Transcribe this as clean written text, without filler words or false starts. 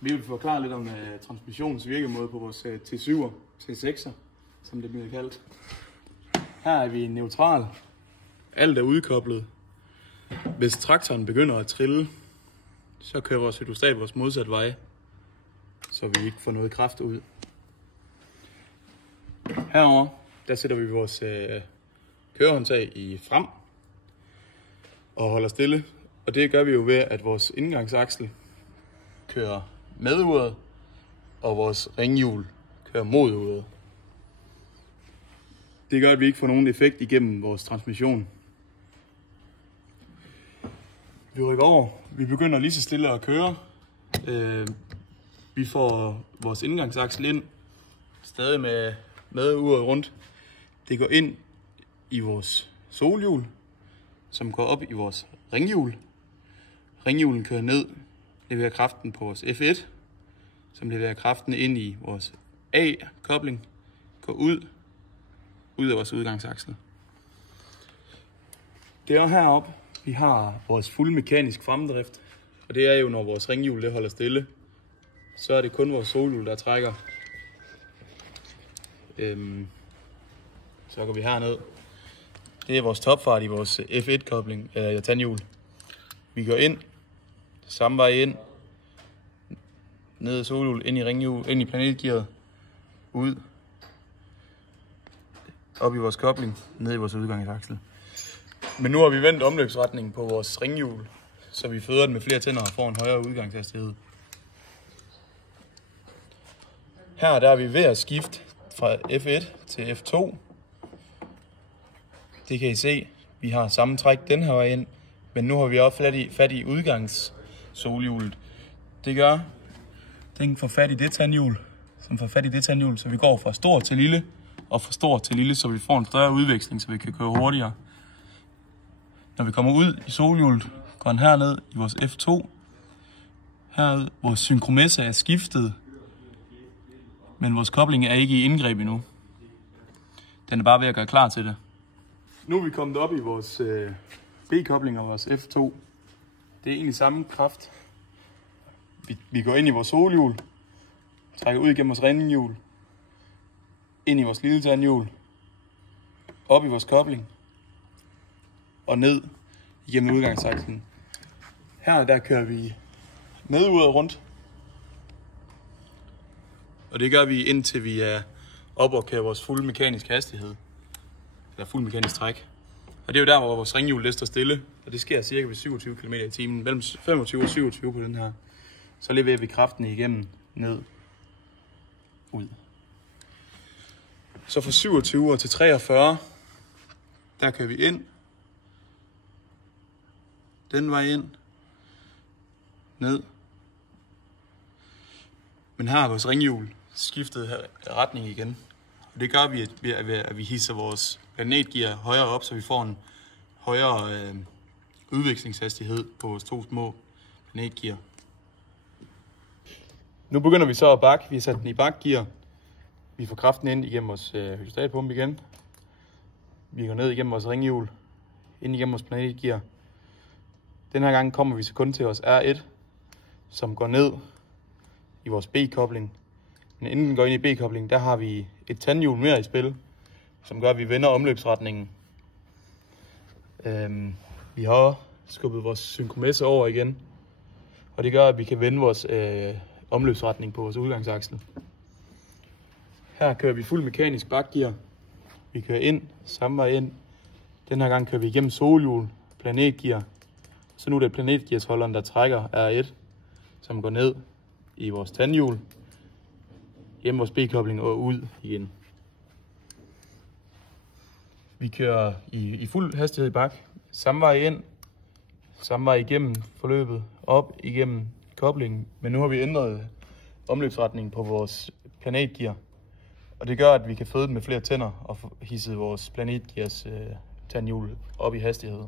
Vi vil forklare lidt om transmissionens virkemåde på vores T7'er, T6'er, som det bliver kaldt. Her er vi neutral. Alt er udkoblet. Hvis traktoren begynder at trille, så kører vores hydrostat vores modsatte vej, så vi ikke får noget kraft ud. Herover der sætter vi vores kørehåndtag i frem og holder stille. Og det gør vi jo ved, at vores indgangsaksel kører med uret, og vores ringhjul kører mod uret. Det gør, at vi ikke får nogen effekt igennem vores transmission. Vi rykker over. Vi begynder lige så stille at køre. Vi får vores indgangsaksel ind, stadig med uret rundt. Det går ind i vores solhjul, som går op i vores ringhjul. Ringhjulen kører ned, leverer kraften på vores F1, som leverer kraften ind i vores A-kobling, går ud af vores udgangsaksel. Det er heroppe, vi har vores fuld mekanisk fremdrift, og det er jo, når vores ringhjul det holder stille, så er det kun vores solhjul, der trækker. Så går vi herned. Det er vores topfart i vores F1-kobling af tandhjul. Vi går ind, samme vej ind, ned i solhjul, ind i ringhjul, ind i planetgearet, ud, op i vores kobling, ned i vores udgangsaksel. Men nu har vi vendt omløbsretningen på vores ringhjul, så vi føder den med flere tænder og får en højere udgangshastighed. Her der er vi ved at skifte fra F1 til F2. Det kan I se. Vi har samme træk den her vej ind, men nu har vi også fat i udgangssolhjulet. Det gør, den får fat i det tandhjul, som får fat i det tandhjul, så vi går fra stor til lille, og fra stor til lille, så vi får en større udveksling, så vi kan køre hurtigere. Når vi kommer ud i solhjulet, går den herned i vores F2. Her vores synkromesse er skiftet, men vores kobling er ikke i indgreb endnu. Den er bare ved at gøre klar til det. Nu er vi kommet op i vores B-kobling og vores F2. Det er egentlig samme kraft. Vi går ind i vores solhjul, trækker ud igennem vores ringhjul, ind i vores lille tandhjul, op i vores kobling og ned igennem udgangsakslen. Her der kører vi med uret rundt, og det gør vi indtil vi er oppe og kører vores fuld mekanisk hastighed, eller fuld mekanisk træk. Og det er jo der, hvor vores ringhjul står stille, og det sker cirka ved 27 km i timen, mellem 25 og 27 på den her. Så leverer vi kraften igennem, ned, ud. Så fra 27 til 43, der kører vi ind, den vej ind, ned. Men her har vores ringhjul skiftet retning igen. Og det gør vi, at vi hisser vores planetgear højere op, så vi får en højere udvekslingshastighed på vores to små planetgear. Nu begynder vi så at bakke. Vi har sat den i bakgear. Vi får kraften ind igennem vores hydrostatpumpe igen. Vi går ned igennem vores ringhjul, ind igennem vores planetgear. Den her gang kommer vi så kun til vores R1, som går ned i vores B-kobling. Men inden den går ind i B-koblingen, der har vi et tandhjul mere i spil, som gør, at vi vender omløbsretningen. Vi har skubbet vores synkromesse over igen, og det gør, at vi kan vende vores omløbsretning på vores udgangsaksel. Her kører vi fuld mekanisk bakgear. Vi kører ind, samme vej ind. Den her gang kører vi igennem solhjul, planetgear. Så nu er det planetgearsholderen, der trækker R1, som går ned i vores tandhjul, hjemme vores B-kobling og ud igen. Vi kører i fuld hastighed i bak. Samme vej ind, samme vej igennem forløbet, op igennem koblingen. Men nu har vi ændret omløbsretningen på vores planetgear. Og det gør, at vi kan føde den med flere tænder og hisse vores planetgears tandhjul op i hastighed.